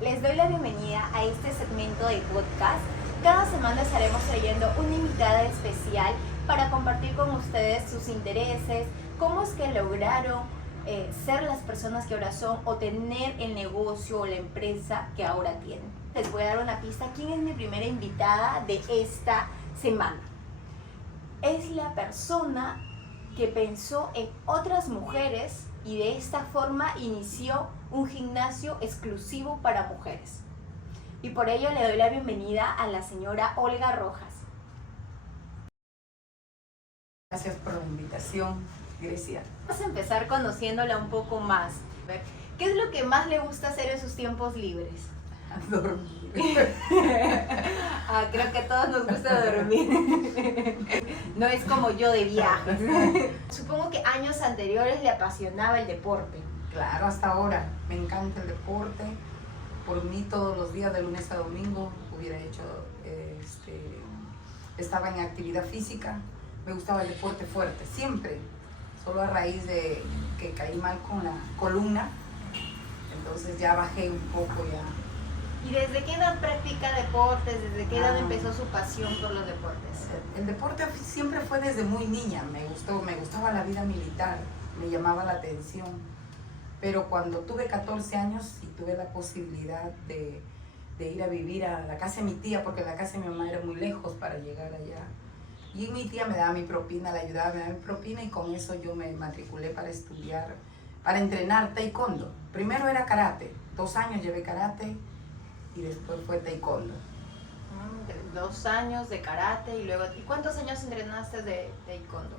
Les doy la bienvenida a este segmento de podcast. Cada semana estaremos trayendo una invitada especial para compartir con ustedes sus intereses, cómo es que lograron ser las personas que ahora son o tener el negocio o la empresa que ahora tienen. Les voy a dar una pista. ¿Quién es mi primera invitada de esta semana? Es la persona que pensó en otras mujeres y de esta forma inició un gimnasio exclusivo para mujeres. Y por ello le doy la bienvenida a la señora Olga Rojas. Gracias por la invitación, Grecia. Vamos a empezar conociéndola un poco más. ¿Qué es lo que más le gusta hacer en sus tiempos libres? Dormir. Creo que a todos nos gusta dormir. No es como yo de viajes. Supongo que años anteriores le apasionaba el deporte. Claro, hasta ahora. Me encanta el deporte. Por mí todos los días, de lunes a domingo, hubiera hecho, estaba en actividad física. Me gustaba el deporte fuerte, siempre. Solo a raíz de que caí mal con la columna. Entonces ya bajé un poco ya. ¿Y desde qué edad practica deportes? ¿Desde qué edad empezó su pasión por los deportes? El deporte siempre fue desde muy niña. Me gustaba la vida militar, me llamaba la atención. Pero cuando tuve 14 años y tuve la posibilidad de ir a vivir a la casa de mi tía, porque la casa de mi mamá era muy lejos para llegar allá. Y mi tía me daba mi propina, la ayudaba, me daba mi propina, y con eso yo me matriculé para estudiar, para entrenar taekwondo. Primero era karate, 2 años llevé karate y después fue taekwondo. 2 años de karate y luego... ¿Y cuántos años entrenaste de taekwondo?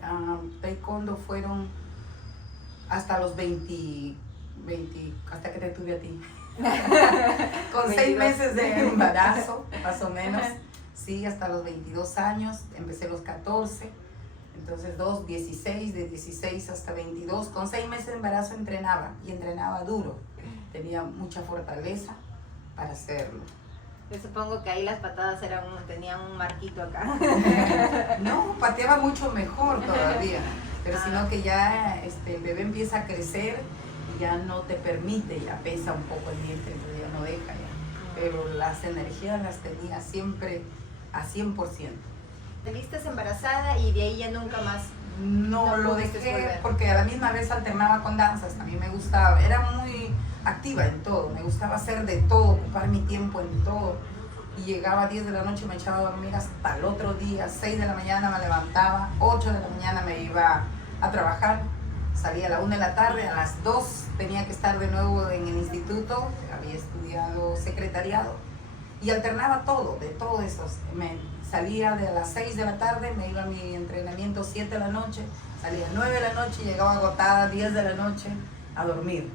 Taekwondo fueron hasta los 20, hasta que te tuve a ti. Con 6 meses de embarazo, más o menos. Sí, hasta los 22 años, empecé los 14, entonces 16, de 16 hasta 22, con 6 meses de embarazo entrenaba, y entrenaba duro, tenía mucha fortaleza para hacerlo. Yo supongo que ahí las patadas tenían un marquito acá. No, pateaba mucho mejor todavía, pero sino que ya el bebé empieza a crecer y ya no te permite, ya pesa un poco el vientre, entonces ya no deja ya. Pero las energías las tenía siempre a 100%. Te viste embarazada y de ahí ya nunca más. No lo dejé porque a la misma vez alternaba con danzas, a mí me gustaba, era muy activa en todo, me gustaba hacer de todo, ocupar mi tiempo en todo. Y llegaba a 10 de la noche, me echaba a dormir hasta el otro día, 6 de la mañana me levantaba, 8 de la mañana me iba a trabajar, salía a la 1 de la tarde, a las 2 tenía que estar de nuevo en el instituto, había estudiado secretariado. Y alternaba todo, de todo eso. Me salía de las 6 de la tarde, me iba a mi entrenamiento 7 de la noche, salía 9 de la noche y llegaba agotada 10 de la noche a dormir.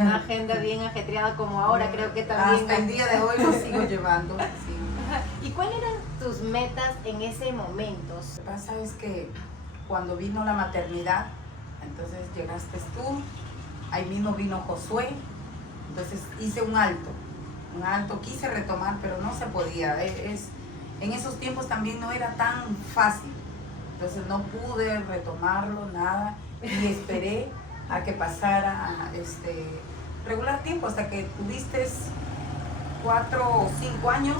Una agenda bien ajetreada como ahora, creo que también. Hasta el día de hoy lo sigo llevando. Sí. ¿Y cuáles eran tus metas en ese momento? Lo que pasa es que cuando vino la maternidad, entonces llegaste tú, ahí mismo vino Josué, entonces hice un alto, quise retomar, pero no se podía. En esos tiempos también no era tan fácil, entonces no pude retomarlo, nada, y esperé a que pasara regular tiempo, hasta que tuviste 4 o 5 años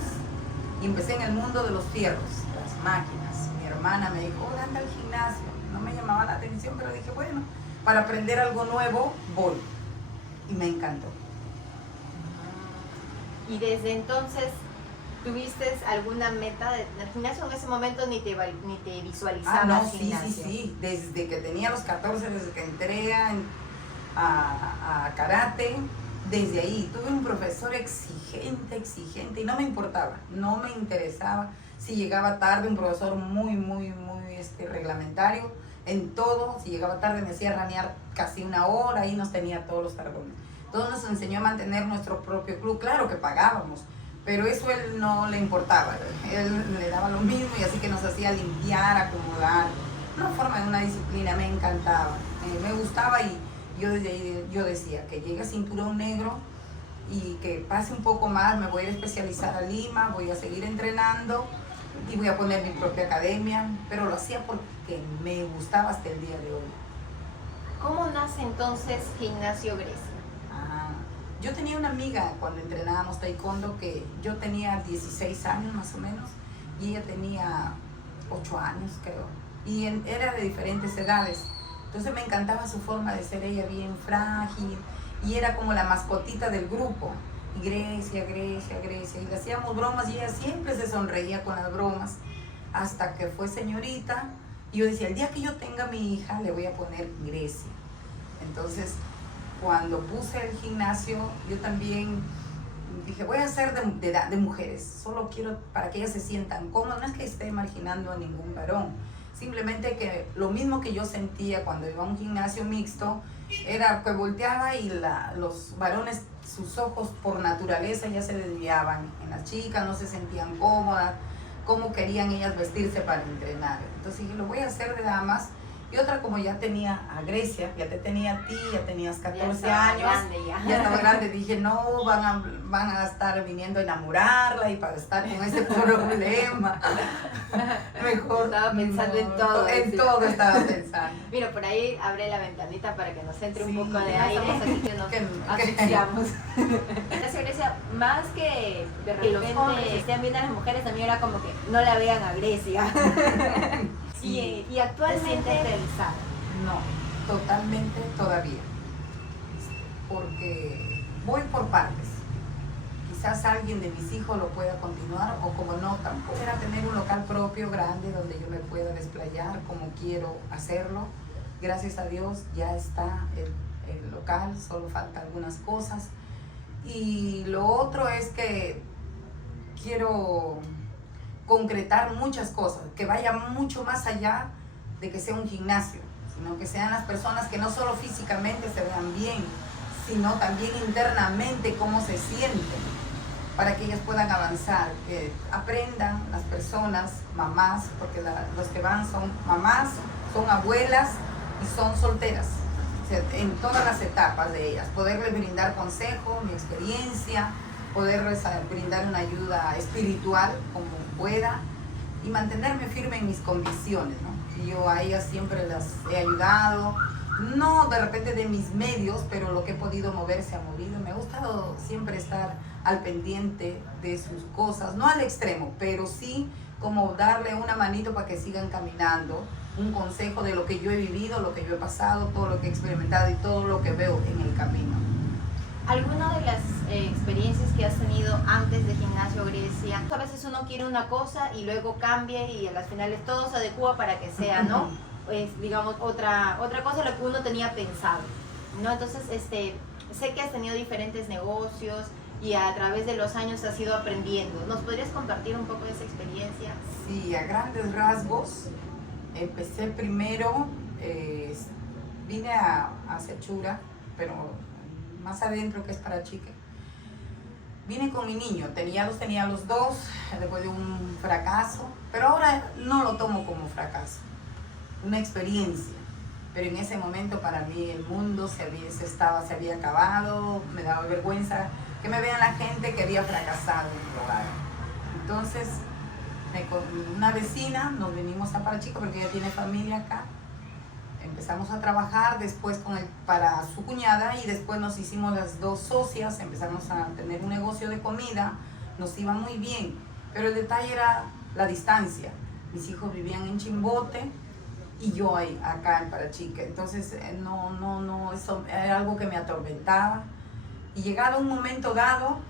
y empecé en el mundo de los fierros, las máquinas. Mi hermana me dijo, anda al gimnasio, no me llamaba la atención, pero dije, bueno, para aprender algo nuevo, voy, y me encantó. Y desde entonces, ¿tuviste alguna meta del gimnasio? En ese momento ni te visualizabas. No, sí. Desde que tenía los 14, desde que entré a karate, desde ahí tuve un profesor exigente, y no me importaba, no me interesaba si llegaba tarde, un profesor muy reglamentario en todo. Si llegaba tarde me hacía ranear casi 1 hora, y nos tenía todos los tardones. Entonces nos enseñó a mantener nuestro propio club, claro que pagábamos, pero eso a él no le importaba, él le daba lo mismo, y así que nos hacía limpiar, acomodar, una forma de una disciplina. Me encantaba, me gustaba, y yo desde ahí yo decía que llegue a cinturón negro y que pase un poco más, me voy a especializar a Lima, voy a seguir entrenando y voy a poner mi propia academia, pero lo hacía porque me gustaba hasta el día de hoy. ¿Cómo nace entonces Gimnasio Grecia? Yo tenía una amiga cuando entrenábamos taekwondo que yo tenía 16 años más o menos y ella tenía 8 años creo. Y era de diferentes edades. Entonces me encantaba su forma de ser, ella bien frágil y era como la mascotita del grupo. Y Grecia, Grecia, Grecia. Y le hacíamos bromas y ella siempre se sonreía con las bromas. Hasta que fue señorita. Y yo decía, el día que yo tenga a mi hija le voy a poner Grecia. Entonces, cuando puse el gimnasio, yo también dije, voy a hacer de mujeres. Solo quiero para que ellas se sientan cómodas. No es que esté marginando a ningún varón. Simplemente que lo mismo que yo sentía cuando iba a un gimnasio mixto, era que volteaba y los varones, sus ojos por naturaleza ya se desviaban en las chicas, no se sentían cómodas, cómo querían ellas vestirse para entrenar. Entonces dije, lo voy a hacer de damas. Y otra, como ya tenía a Grecia, ya te tenía a ti, ya tenías 14 años, grande, ya estaba grande, dije, no, van a estar viniendo a enamorarla y para estar con ese problema. Mejor. Estaba pensando en todo. En todo estaba pensando. Mira, por ahí abre la ventanita para que nos entre Sí, un poco de ya aire, estamos así que nos que- asfixiamos. Gracias, Grecia, más que de repente los hombres estén viendo a las mujeres, también era como que no la vean a Grecia. Sí. Y actualmente ¿Te sientes realizada? No, totalmente todavía. Porque voy por partes. Quizás alguien de mis hijos lo pueda continuar o como no, tampoco era tener un local propio grande donde yo me pueda desplayar como quiero hacerlo. Gracias a Dios ya está el local, solo falta algunas cosas. Y lo otro es que quiero concretar muchas cosas, que vaya mucho más allá de que sea un gimnasio, sino que sean las personas que no solo físicamente se vean bien, sino también internamente cómo se sienten, para que ellas puedan avanzar, que aprendan las personas, mamás, porque los que van son mamás, son abuelas y son solteras, o sea, en todas las etapas de ellas, poderles brindar consejo, mi experiencia, poderles brindar una ayuda espiritual como pueda y mantenerme firme en mis convicciones, ¿no? Y yo a ellas siempre las he ayudado, no de repente de mis medios, pero lo que he podido mover se ha movido. Me ha gustado siempre estar al pendiente de sus cosas, no al extremo, pero sí como darle una manito para que sigan caminando, un consejo de lo que yo he vivido, lo que yo he pasado, todo lo que he experimentado y todo lo que veo en el camino. ¿Alguna de las experiencias que has tenido antes de Gimnasio Grecia? A veces uno quiere una cosa y luego cambia y a las finales todo se adecua para que sea, ¿no? Pues digamos otra cosa lo que uno tenía pensado, ¿no? Entonces, sé que has tenido diferentes negocios y a través de los años has ido aprendiendo. ¿Nos podrías compartir un poco de esa experiencia? Sí, a grandes rasgos, empecé primero, vine a Sechura, pero más adentro que es para chicas. Vine con mi niño, tenía los dos, después de un fracaso, pero ahora no lo tomo como fracaso, una experiencia. Pero en ese momento para mí el mundo se había acabado, me daba vergüenza que me vean la gente que había fracasado en mi hogar. Entonces, con una vecina nos venimos a Parachico porque ella tiene familia acá. Empezamos a trabajar después para su cuñada y después nos hicimos las dos socias, empezamos a tener un negocio de comida, nos iba muy bien, pero el detalle era la distancia. Mis hijos vivían en Chimbote y yo acá en Parachique, entonces eso era algo que me atormentaba. Y llegado un momento dado,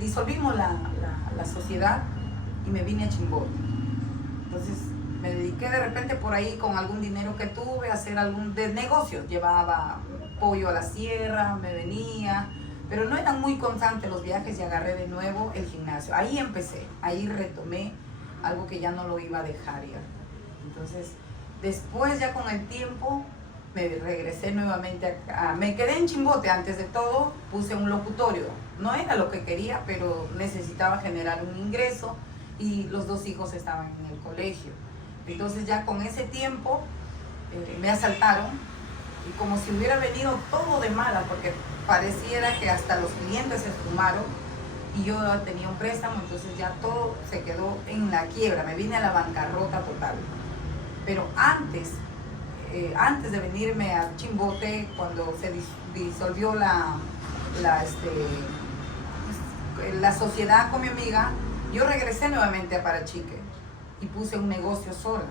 disolvimos la sociedad y me vine a Chimbote. Entonces me dediqué de repente por ahí con algún dinero que tuve a hacer algún de negocios. Llevaba pollo a la sierra, me venía, pero no eran muy constantes los viajes y agarré de nuevo el gimnasio. Ahí empecé, ahí retomé algo que ya no lo iba a dejar ya. Entonces, después ya con el tiempo me regresé nuevamente me quedé en Chimbote antes de todo, puse un locutorio. No era lo que quería, pero necesitaba generar un ingreso y los dos hijos estaban en el colegio. Entonces ya con ese tiempo me asaltaron y como si hubiera venido todo de mala, porque pareciera que hasta los clientes se esfumaron y yo tenía un préstamo, entonces ya todo se quedó en la quiebra, me vine a la bancarrota total. Pero antes antes de venirme a Chimbote, cuando se disolvió la sociedad con mi amiga, yo regresé nuevamente a Parachique y puse un negocio sola.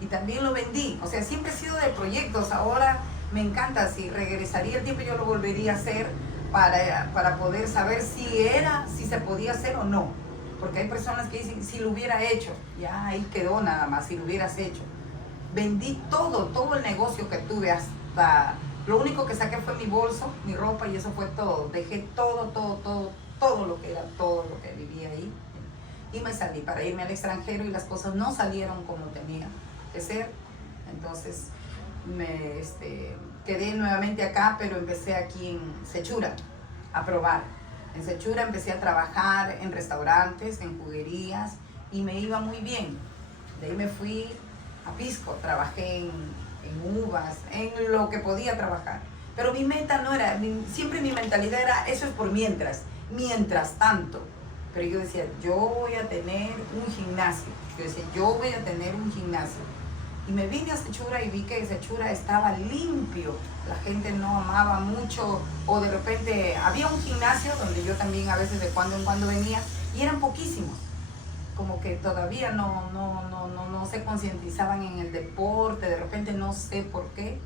Y también lo vendí. O sea, siempre he sido de proyectos. Ahora me encanta. Si regresaría el tiempo, yo lo volvería a hacer para poder saber si se podía hacer o no. Porque hay personas que dicen, si lo hubiera hecho, ya ahí quedó nada más, si lo hubieras hecho. Vendí todo el negocio que tuve, hasta lo único que saqué fue mi bolso, mi ropa, y eso fue todo. Dejé todo lo que era, todo lo que vivía ahí. Y me salí para irme al extranjero y las cosas no salieron como tenía que ser. Entonces me quedé nuevamente acá, pero empecé aquí en Sechura a probar. En Sechura empecé a trabajar en restaurantes, en juguerías, y me iba muy bien. De ahí me fui a Pisco, trabajé en uvas, en lo que podía trabajar. Pero mi meta no era, siempre mi mentalidad era, eso es por mientras tanto. Pero yo decía, yo voy a tener un gimnasio. Y me vine a Sechura y vi que Sechura estaba limpio. La gente no amaba mucho. O de repente había un gimnasio donde yo también a veces de cuando en cuando venía. Y eran poquísimos. Como que todavía no se concientizaban en el deporte. De repente no sé por qué.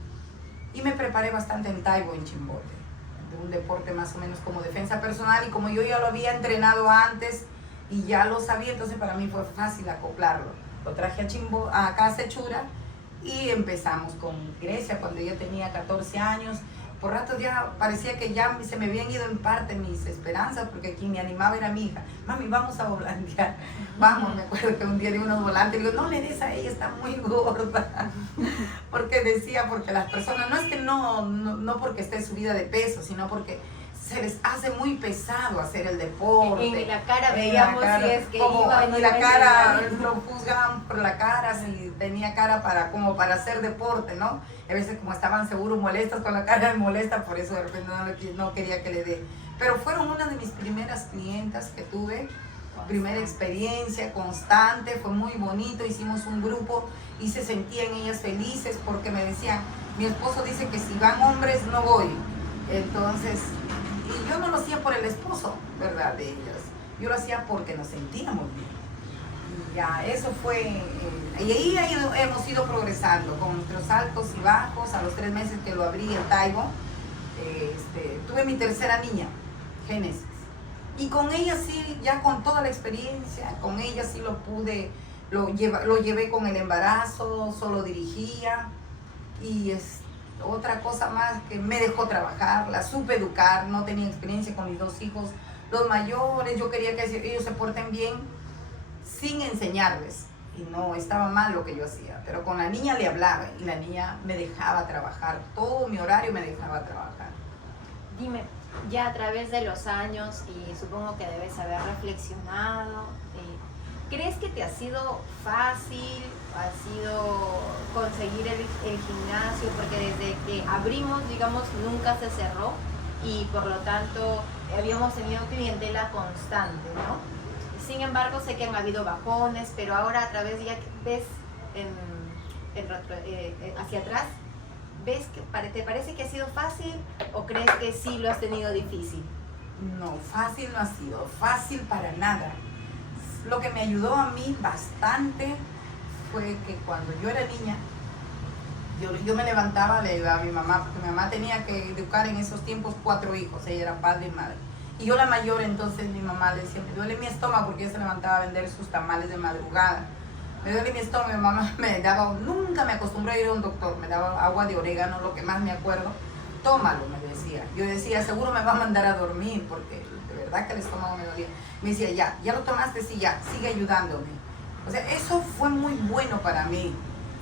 Y me preparé bastante en Taibo, en Chimbote. De un deporte más o menos como defensa personal. Y como yo ya lo había entrenado antes y ya lo sabía, entonces para mí fue fácil acoplarlo. Lo traje acá a Sechura y empezamos con Grecia cuando yo tenía 14 años. Por rato ya parecía que ya se me habían ido en parte mis esperanzas, porque quien me animaba era mi hija. Mami, vamos a volantear. Vamos, me acuerdo que un día di unos volantes y digo, no le des a ella, está muy gorda. Porque las personas, no es que no porque esté subida de peso, sino porque se les hace muy pesado hacer el deporte. En la cara veíamos si es que iba. En la cara, lo juzgaban por la cara, si tenía cara para hacer deporte, ¿no? A veces como estaban seguros molestas con la cara, me molesta, por eso de repente no quería que le dé. Pero fueron una de mis primeras clientas que tuve, primera experiencia constante, fue muy bonito, hicimos un grupo y se sentían ellas felices porque me decían, mi esposo dice que si van hombres no voy. Entonces, y yo no lo hacía por el esposo, ¿verdad? De ellas. Yo lo hacía porque nos sentíamos bien. Y ya, eso fue. Y ahí hemos ido progresando con nuestros altos y bajos. A los 3 meses que lo abrí en Taibo, tuve mi tercera niña, Génesis. Y con ella sí, ya con toda la experiencia, con ella sí lo llevé con el embarazo, solo dirigía. Y otra cosa más que me dejó trabajar, la supe educar, no tenía experiencia con mis 2 hijos, los mayores, yo quería que ellos se porten bien sin enseñarles, y no estaba mal lo que yo hacía, pero con la niña le hablaba y la niña me dejaba trabajar, todo mi horario me dejaba trabajar. Dime, ya a través de los años, y supongo que debes haber reflexionado, ¿crees que te ha sido fácil, conseguir el gimnasio? Porque desde que abrimos, digamos, nunca se cerró y por lo tanto habíamos tenido clientela constante, ¿no? Sin embargo, sé que han habido bajones, pero ahora a través ya que ves hacia atrás, ¿ves que te parece que ha sido fácil o crees que sí lo has tenido difícil? No, fácil no ha sido, fácil para nada. Lo que me ayudó a mí bastante fue que cuando yo era niña, yo me levantaba, le ayudaba a mi mamá, porque mi mamá tenía que educar en esos tiempos 4 hijos, ella era padre y madre. Y yo la mayor, entonces mi mamá le decía, me duele mi estómago, porque ella se levantaba a vender sus tamales de madrugada. Me duele mi estómago, mi mamá me daba, nunca me acostumbré a ir a un doctor, me daba agua de orégano, lo que más me acuerdo. Tómalo, me decía. Yo decía, seguro me va a mandar a dormir, porque de verdad que el estómago me dolía. Me decía, ya lo tomaste, sí, ya, sigue ayudándome. O sea, eso fue muy bueno para mí,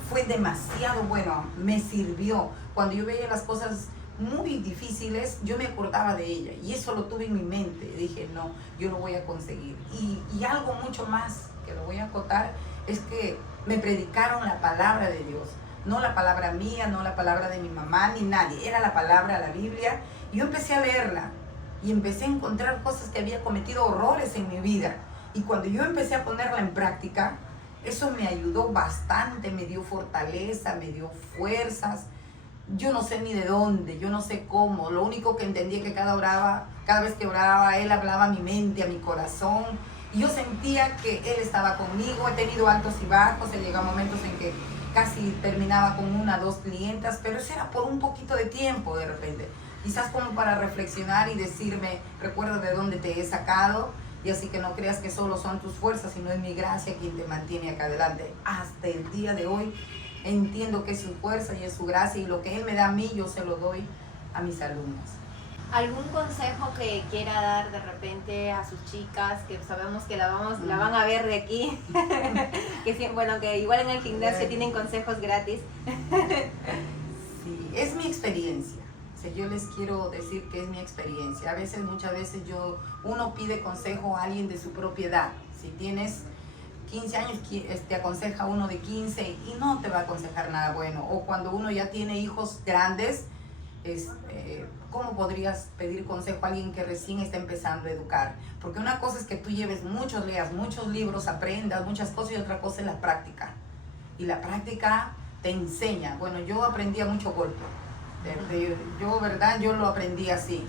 fue demasiado bueno, me sirvió. Cuando yo veía las cosas muy difíciles, yo me acordaba de ella y eso lo tuve en mi mente. Dije, no, yo lo voy a conseguir. Y algo mucho más que lo voy a acotar es que me predicaron la palabra de Dios. No la palabra mía, no la palabra de mi mamá, ni nadie. Era la palabra, la Biblia. Y yo empecé a leerla y empecé a encontrar cosas que había cometido horrores en mi vida. Y cuando yo empecé a ponerla en práctica, Eso me ayudó bastante, me dio fortaleza, me dio fuerzas. Yo no sé ni de dónde, yo no sé cómo. Lo único que entendí es que cada vez que oraba, Él hablaba a mi mente, a mi corazón. Y yo sentía que Él estaba conmigo. He tenido altos y bajos, he llegado a momentos en que casi terminaba con 1 o 2 clientas, pero eso era por un poquito de tiempo de repente. Quizás como para reflexionar y decirme, recuerda de dónde te he sacado. Y así que no creas que solo son tus fuerzas, sino es mi gracia quien te mantiene acá adelante. Hasta el día de hoy entiendo que es su fuerza y es su gracia, y lo que Él me da a mí, yo se lo doy a mis alumnas. ¿Algún consejo que quiera dar de repente a sus chicas, que sabemos que la van a ver de aquí? Que igual en el gimnasio tienen consejos gratis. Sí, es mi experiencia. O sea, yo les quiero decir que es mi experiencia. Muchas veces uno pide consejo a alguien de su propiedad. Si tienes 15 años, te aconseja uno de 15 y no te va a aconsejar nada bueno. O cuando uno ya tiene hijos grandes, ¿cómo podrías pedir consejo a alguien que recién está empezando a educar? Porque una cosa es que tú leas muchos libros, aprendas muchas cosas, y otra cosa es la práctica. Y la práctica te enseña. Bueno, yo aprendí a mucho golpe. Yo lo aprendí así.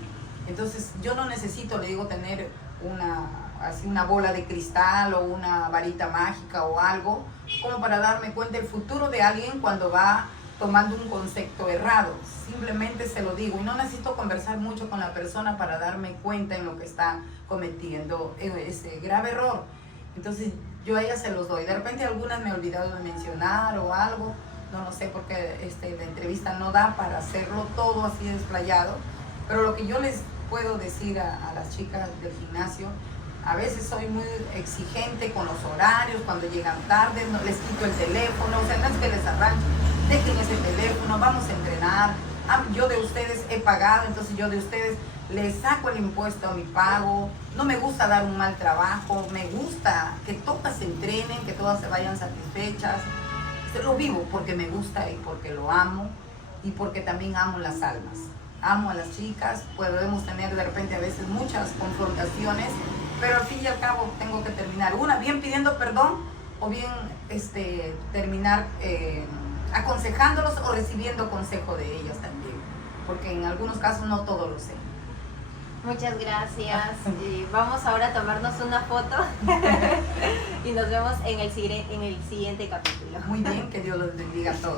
Entonces, yo no necesito, le digo, tener una bola de cristal o una varita mágica o algo como para darme cuenta del futuro de alguien cuando va tomando un concepto errado. Simplemente se lo digo, y no necesito conversar mucho con la persona para darme cuenta en lo que está cometiendo ese grave error. Entonces yo a ellas se los doy. De repente algunas me he olvidado de mencionar o algo, no lo sé, porque la entrevista no da para hacerlo todo así desplayado, pero lo que yo les puedo decir a las chicas del gimnasio: a veces soy muy exigente con los horarios, cuando llegan tarde, no, les quito el teléfono, o sea, no es que les arranque, dejen ese teléfono, vamos a entrenar. Yo de ustedes he pagado, entonces yo de ustedes les saco el impuesto a mi pago. No me gusta dar un mal trabajo, me gusta que todas se entrenen, que todas se vayan satisfechas. Lo vivo porque me gusta y porque lo amo, y porque también amo las almas. Amo a las chicas, podemos tener de repente a veces muchas confrontaciones, pero al fin y al cabo tengo que terminar una bien pidiendo perdón, o bien terminar aconsejándolos o recibiendo consejo de ellas también, porque en algunos casos no todo lo sé. Muchas gracias. Vamos ahora a tomarnos una foto y nos vemos en el siguiente capítulo. Muy bien, que Dios los bendiga a todos.